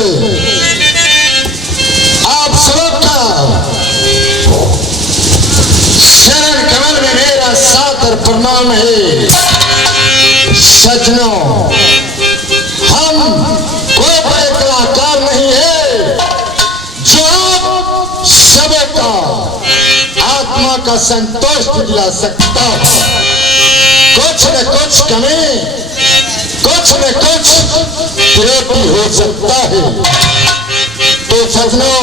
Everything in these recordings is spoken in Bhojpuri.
आप सबका शरण कमल में मेरा सादर प्रणाम है। सज्जनों, हम कोई बड़े कलाकार नहीं है जो सबका आत्मा का संतोष दिला सकता है। कुछ न कुछ कमी, कुछ न कुछ त्रुटि हो सकता है, तो सज्जनों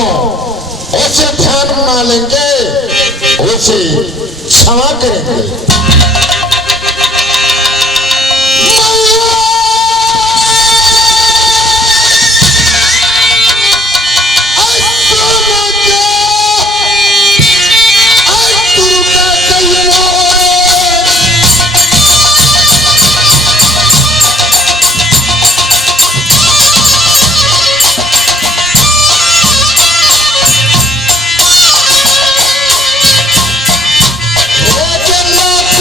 उसे ध्यान में ना लेंगे, उसे क्षमा करेंगे। जन्नत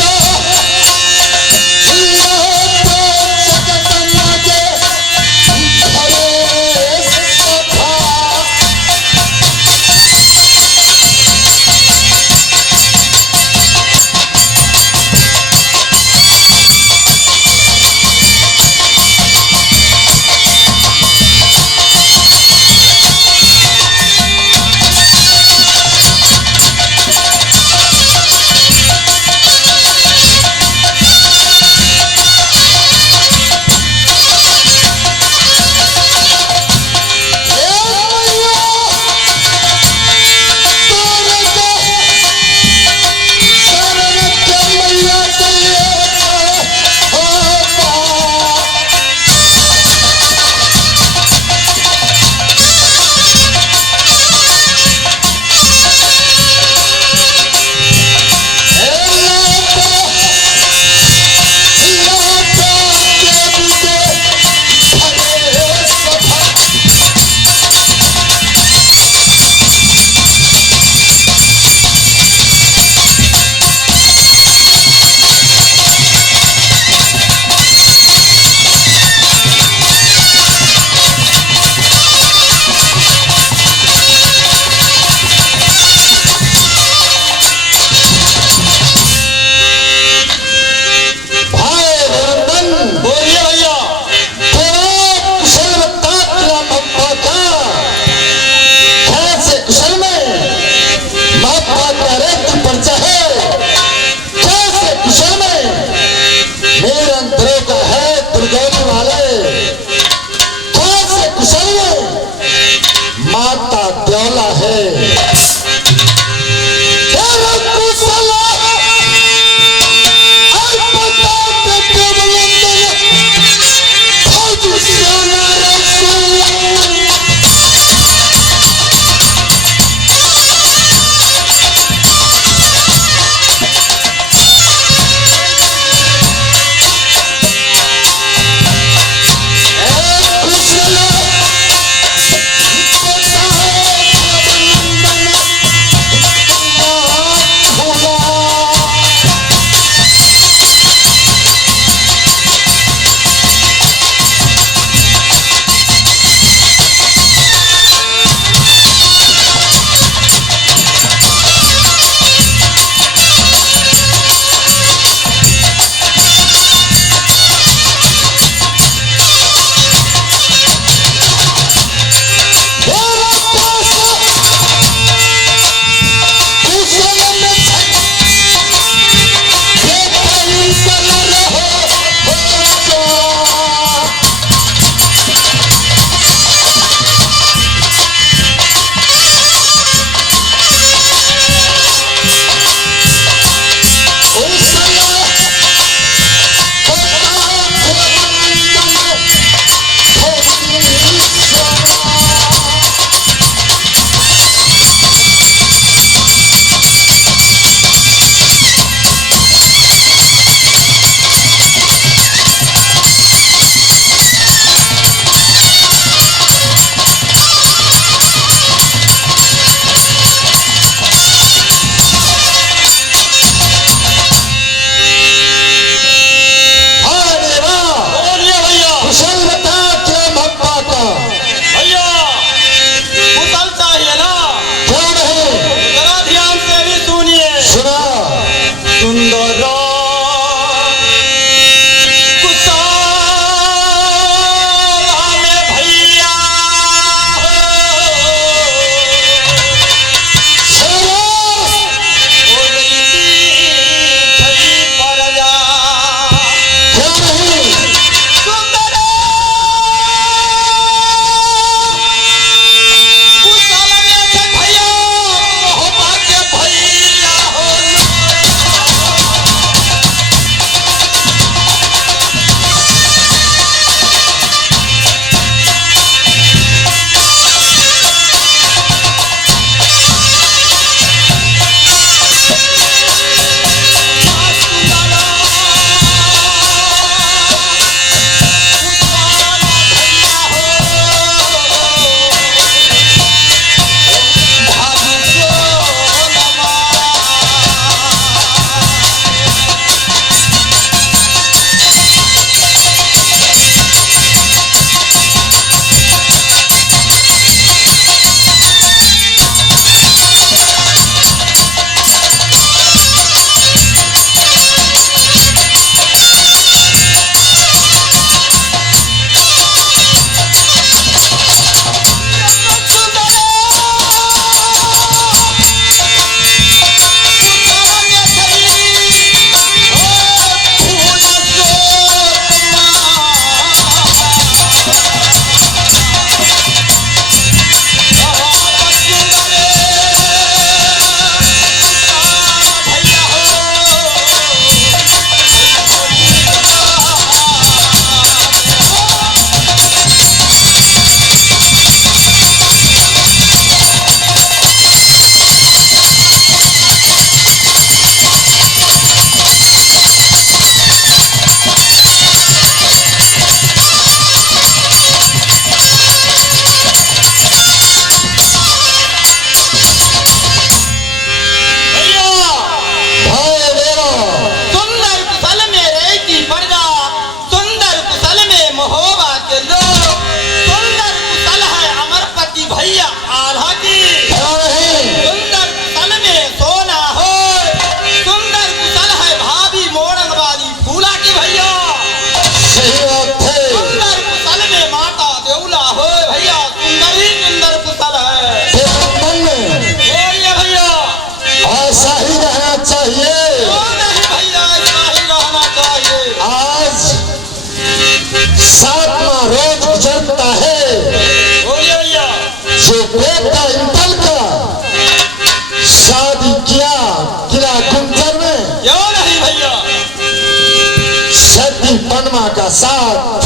फातिमा का साथ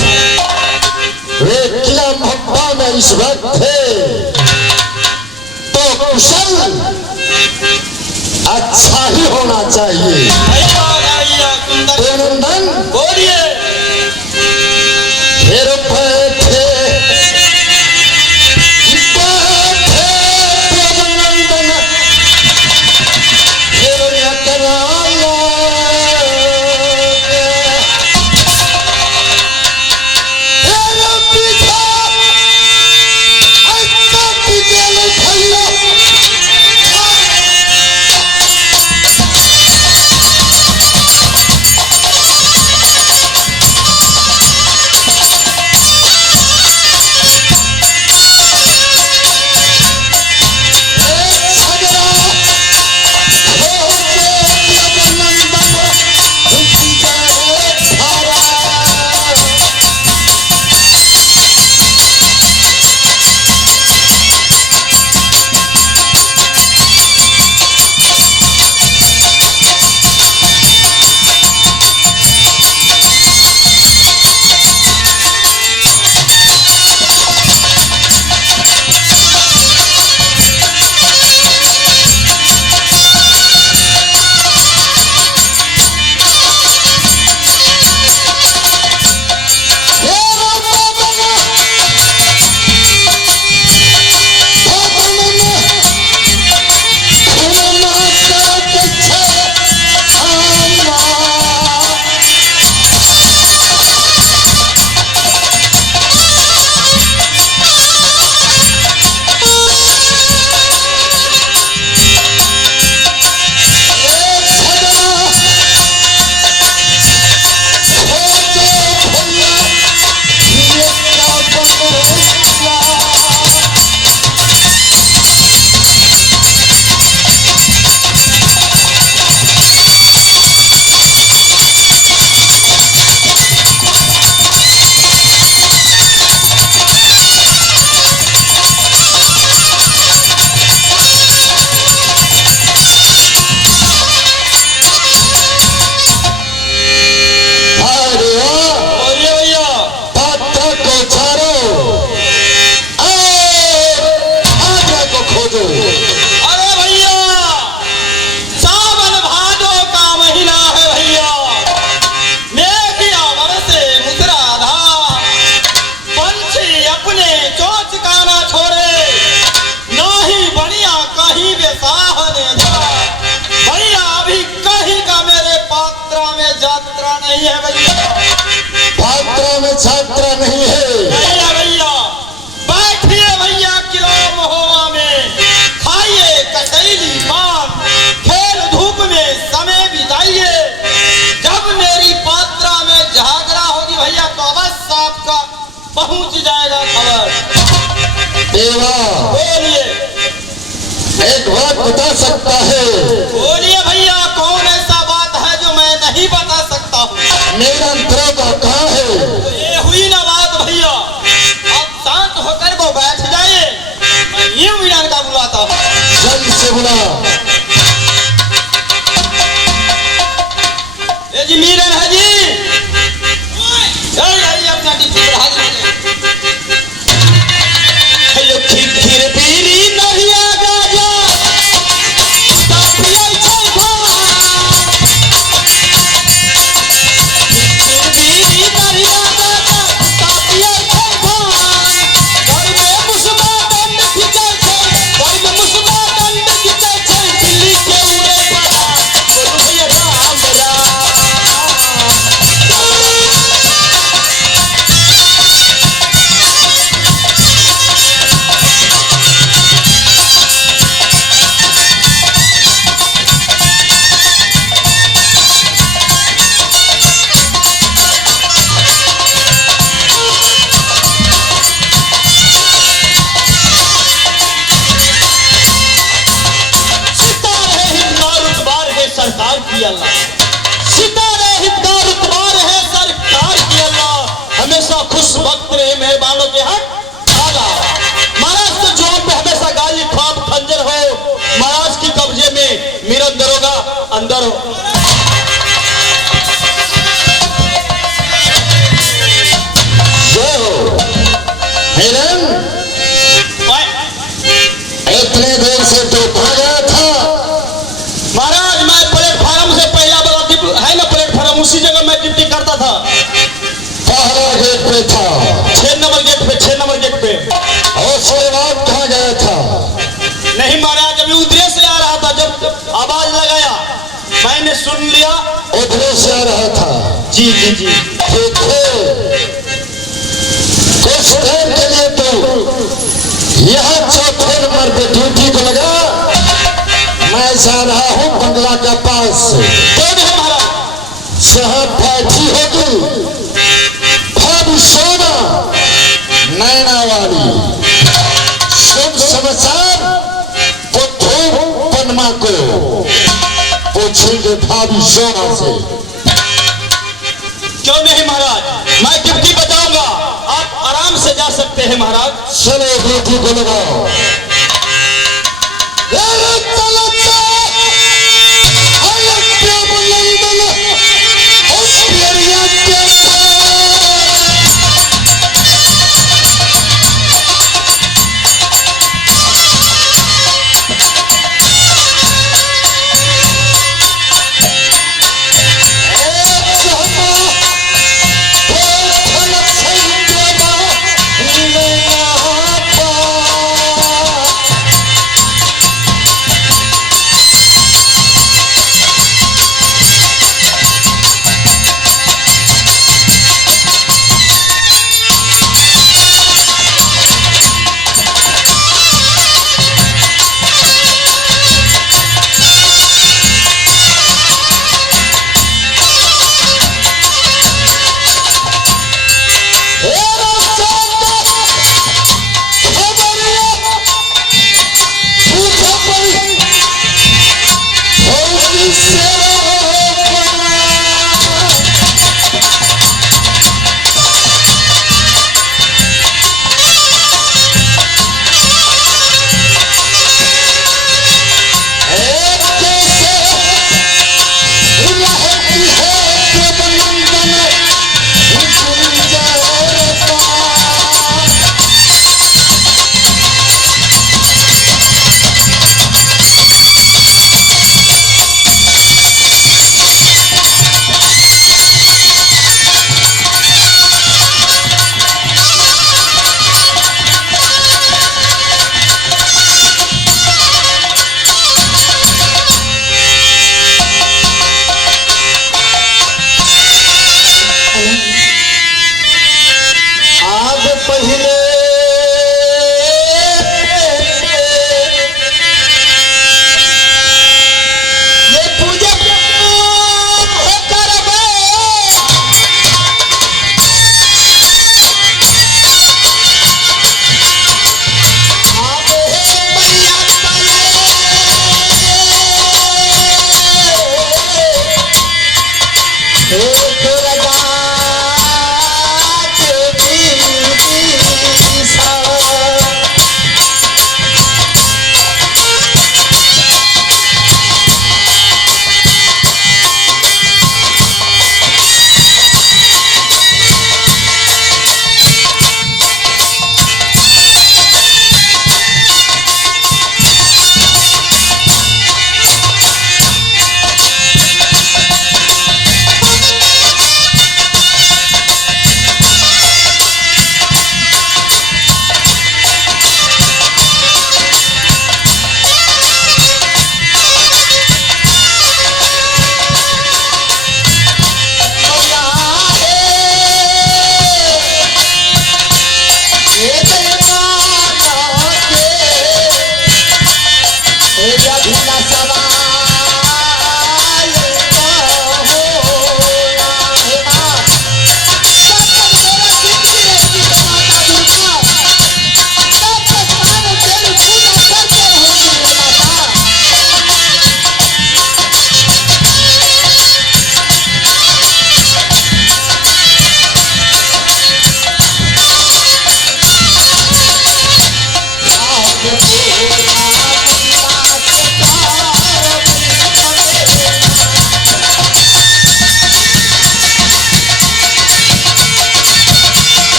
वे किला मोहब्बा में इस वक्त थे तो कुशल अच्छा ही होना चाहिए। नंदन बोलिए। फिर बैठे नंदन फिर कराया नहीं है भैया, पात्रा में छात्रा नहीं है। नहीं है भैया। बैठिए भैया किला महोबा में, खाइए कचैली पान, खेल धूप में समय बिताइए। जब मेरी पात्रा में झगड़ा होगी भैया तो अवश्य आपका पहुंच जाएगा खबर। देवा बोलिए, एक बात बता सकता है? बोलिए भैया, कौन ऐसा बात है जो मैं नहीं बता सकता हूँ? मेरा अंतरात्मा कहाँ है? तो ये हुई ना बात भैया, आप शांत होकर को बैठ जाइए, मैं ये मीरान का बुलाता हूँ। जल्द से बुला। ये जी मीरन है जी, अपना टीचर पर हाजिर हो जाए। हेलो खीर खीर पीली नरिया गाजा तापिया छावा, खीर पीली नरिया गाजा तापिया छावा। घर में मुसबा दंड खिंचे छे, घर में मुसबा दंड खिंचे छे, दिल्ली के उड़े पड़ा बोलो भैया राम राम। सरकार की अल्लाह, सितारे हितगार उतबार है सरकार की अल्लाह। हमेशा खुश वक्त रहे मेहरबानों के हक आला। महाराज के जुआन पे हमेशा गाली ख्वाब खंजर हो, महाराज की कब्जे में मीरन दरोगा अंदर हो। इतने देर से तो कहाँ गया था? महाराज मैं प्लेटफार्म से पहला वाला है ना प्लेटफार्म, उसी जगह मैं ड्यूटी करता था। पहला गेट पे था? 6 नंबर गेट पे, 6 नंबर गेट पे। और उसके बाद कहाँ गया था? नहीं महाराज, अभी उधर से आ रहा था, जब आवाज लगाया मैंने सुन लिया। उधर से आ रहा था? जी जी जी। कुछ टाइम के लिए तो यहाँ 4 नंबर पे ड्यूटी को लगा। मैं जा रहा हूँ बंगला का पास। कौन है महाराज? साहब बैठी होगी भाभी सोना नैना वाली। शुभ समाचार पुथू पनमा को पूछेंगे भाभी सोना से। क्यों नहीं महाराज, मैं ड्यूटी बताऊंगा, आप आराम से जा सकते हैं महाराज। चलो ड्यूटी को लगाओ।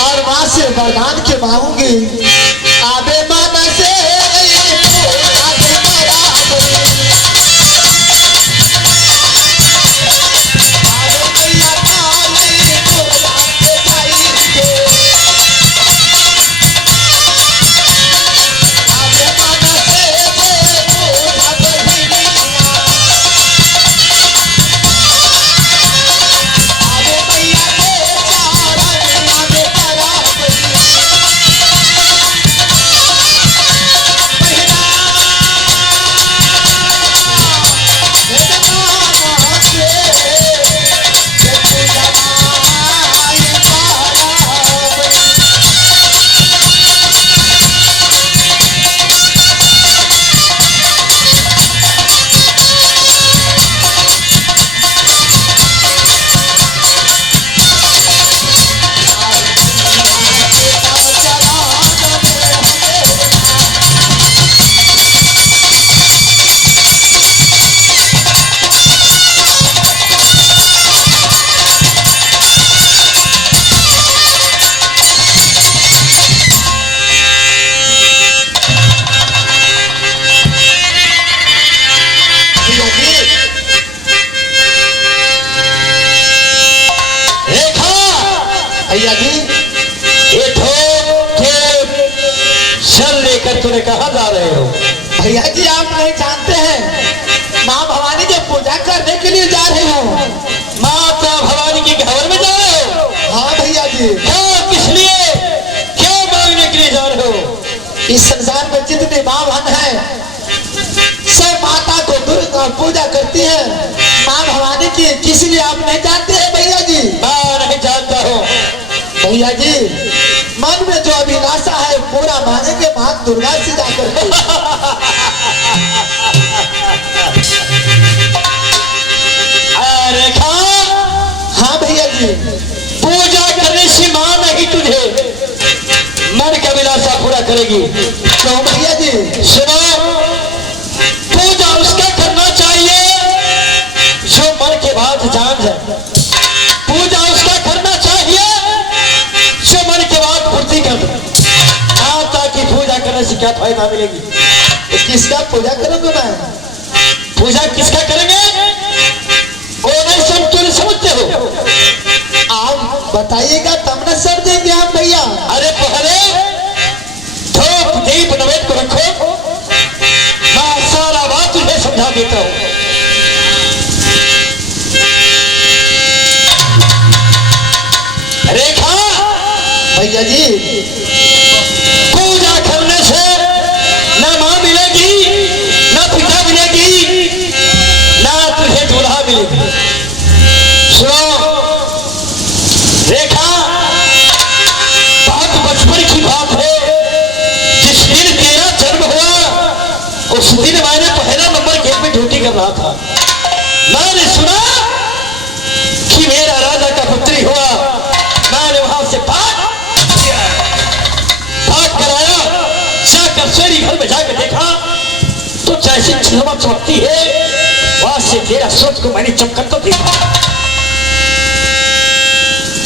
और माँ से वरदान के मांगूंगी। आबे माना से आबे बराबरी, आबे मैया काली दुर्गा के भाई के, आबे माना से आबे हिरिया, आबे मैया के चारण आबे बराबरी। भैया जी, ये ठोक के सर लेकर तूने कहाँ जा रहे हो? भैया जी आप नहीं जानते हैं, माँ भवानी की पूजा करने के लिए जा रहे हो। माता भवानी के घर में जा रहे हो? हाँ भैया जी। क्यों, किस लिए, क्यों मांगने के लिए जा रहे हो? इस संसार में जितने माँ बहन है सब माता को दुर्गा पूजा करती है, माँ भवानी की। किस लिए आप नहीं जानते हैं भैया जी? मैं नहीं जानता हूँ। भैया जी मन में जो अभिलाषा है पूरा मांगेंगे माँ दुर्गा से जाकर के। रेखा, हाँ भैया जी। पूजा करने से माँ नहीं तुझे मन का अभिलाषा पूरा करेगी। तो भैया जी सुनो, पूजा उसका करना चाहिए जो मन के बाद जान जाए। पूजा उसका करना चाहिए जो मन के बाद पूर्ति कर दे। माता की पूजा करने से क्या फायदा मिलेगी? तो किसका पूजा करूंगा मैं? पूजा किसका करेंगे वो नहीं समझते हो? आप बताइएगा तब न सर देंगे हम भैया। अरे पहले धूप दीप नवेद को रखो, मैं सारा बात तुझे समझा देता हूँ। रेखा, भैया जी पूजा करने से न माँ मिलेगी, न पिता मिलेगी, न तुझे दूल्हा मिलेगी। सुनो रेखा, बात बचपन की बात है। जिस दिन तेरा जन्म हुआ उस दिन मैंने पहला नंबर गेट में ड्यूटी कर रहा था। मैंने सुना कि मेरा राजा का पुत्री हुआ। मैंने वहां से भाग कर आया, जाकर शेरी घर में जाकर देखा तो जैसी चमक चमकती है वहां से तेरा सोच को मैंने चमकत तो देखा।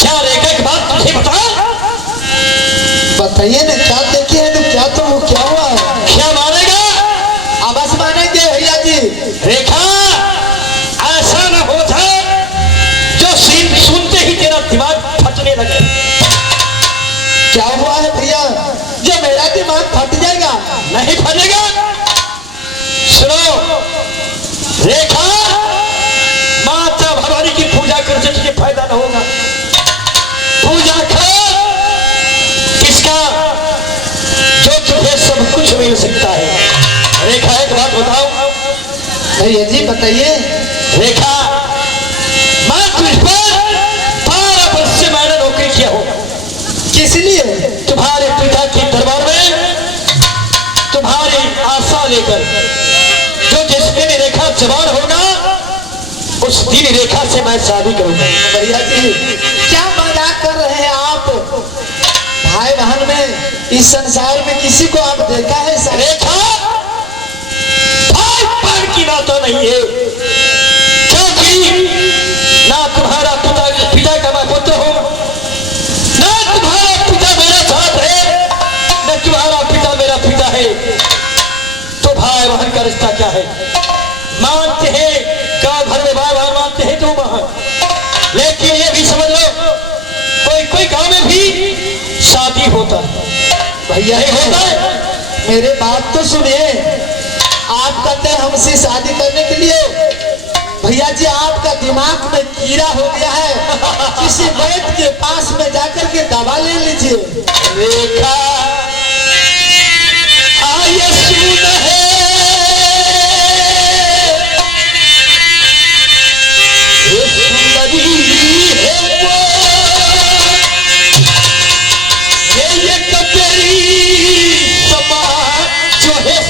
क्या रेखा की बात तुझे बता? बताइए ना क्या देखे हैं तो क्या, तो वो क्या हुआ है? क्या मानेगा? आवाज मानेंगे भैया जी। रेखा, ऐसा न हो जाए जो सीन सुनते ही तेरा दिमाग फटने लगे। क्या हुआ है भैया जो मेरा दिमाग फट जाएगा? नहीं फटेगा। सुनो रेखा, माता भवानी की पूजा करने तुझे फायदा न होगा। पूजा कर किसका जो तुझे सब कुछ मिल सकता है। रेखा एक बात बताओ। भैया जी बताइए। रेखा, मैं तुझ पर 12 वर्ष से मैंने नौकरी किया हो। किस लिए? तुम्हारे पिता के दरबार में तुम्हारी आशा लेकर जो जिस दिन रेखा जवान होगा उस दिन रेखा से मैं शादी करूंगा। भैया जी क्या मजाक कर रहे हैं आप? भाई बहन में इस संसार में किसी को आप देखा है सर? रेखा, भाई बहन की नाता नहीं है, क्योंकि ना तुम्हारा पिता का मैं पुत्र हूं, है तो भाई बहन का रिश्ता क्या है? मानते हैं गांव घर में भाई बहन मानते हैं तो बहन, लेकिन ये भी समझ लो कोई कोई गांव में भी शादी होता है भैया ही होता है। मेरे बात तो सुनिए, आप कहते हैं हमसे शादी करने के लिए, भैया जी आपका दिमाग में कीड़ा हो गया है, किसी वैद्य के पास में जाकर के दवा ले लीजिए। रेखा आये सुन है ये सुंदरी है वो, ये कबरी समाज जो है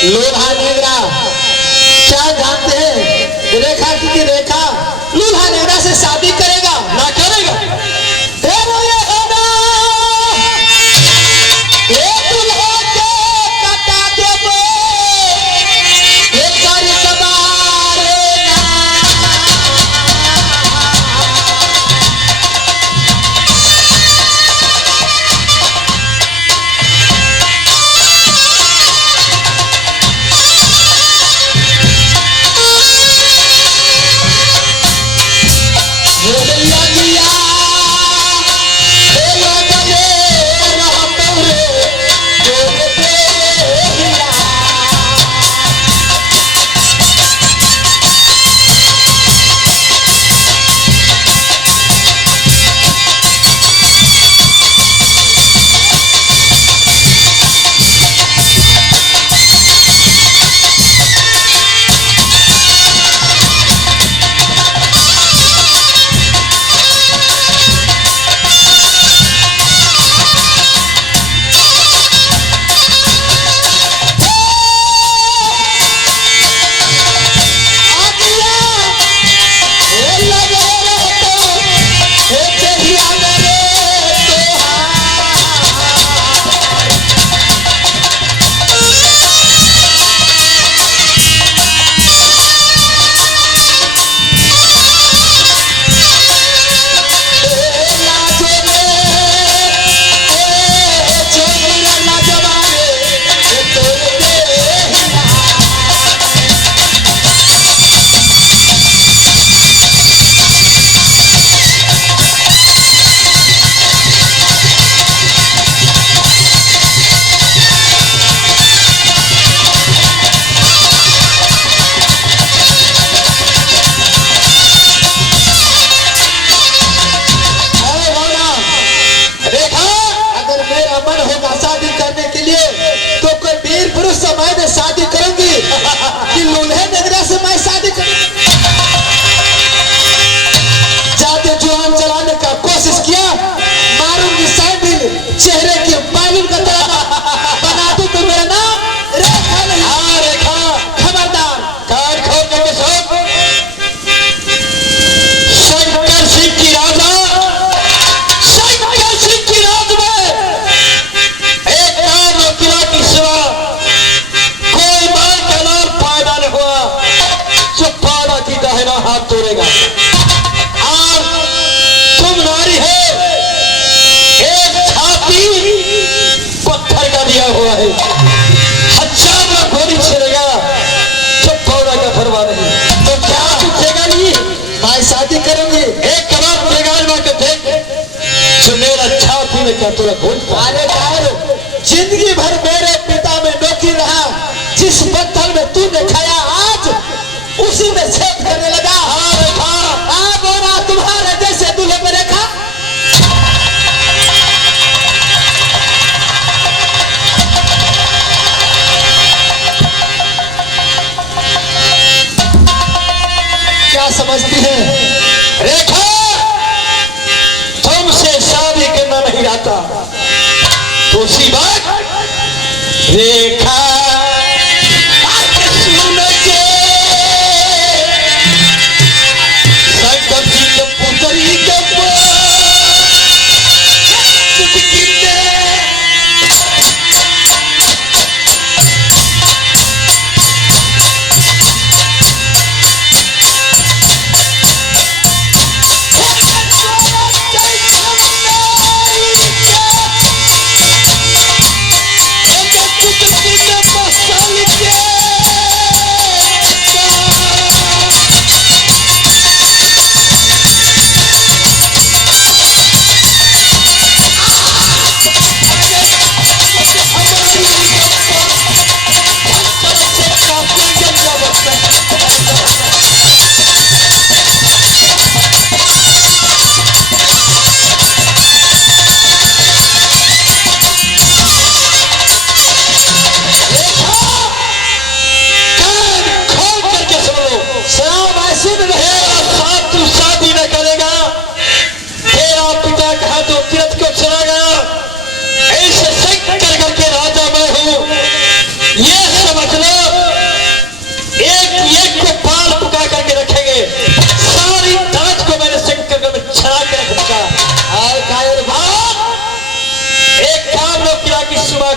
लोल्हा नेगरा। क्या जानते हैं रेखा की रेखा लोल्हा नेगरा से शादी करेगा ना करेगा। क्या तुला खोजता? अरे कायर, जिंदगी भर मेरे पिता में नौकरी रहा, जिस पत्थर में तूने खाया आज उसी में छेद करने लगा। हाँ रेखा, बोरा तुम्हारे जैसे दूल्हे पे रेखा। क्या समझती है रेखा तुमसे शादी करना नहीं आता तो उसी बात रेखा सुन के शंकर जी के पुतरी के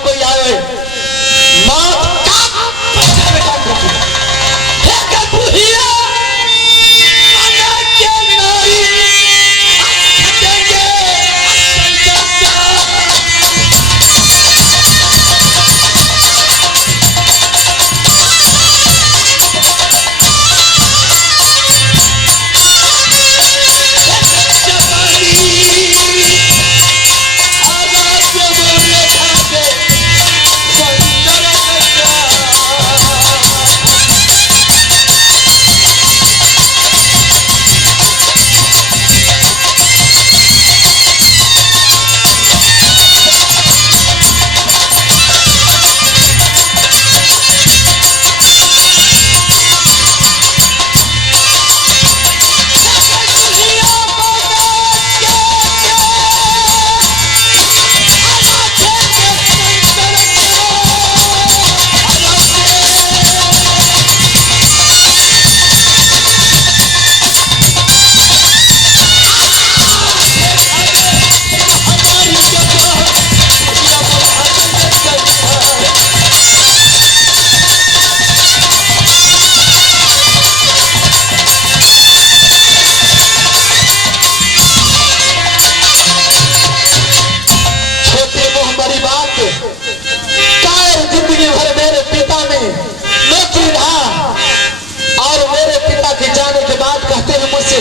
कोई आए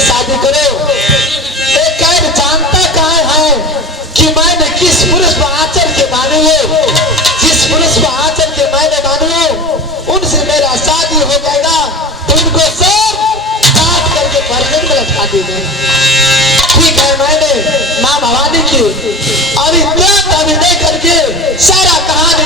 शादी करो। एक कैद जानता कहाँ है कि मैंने किस पुरुष को आंचल के माने हो, जिस पुरुष को आंचल के मैंने माने हो उनसे मेरा शादी हो जाएगा, उनको सब काट करके बर्तन में लटका देंगे। ठीक है, मैंने माँ भवानी की अभी तुरंत अभी नहीं करके सारा कहानी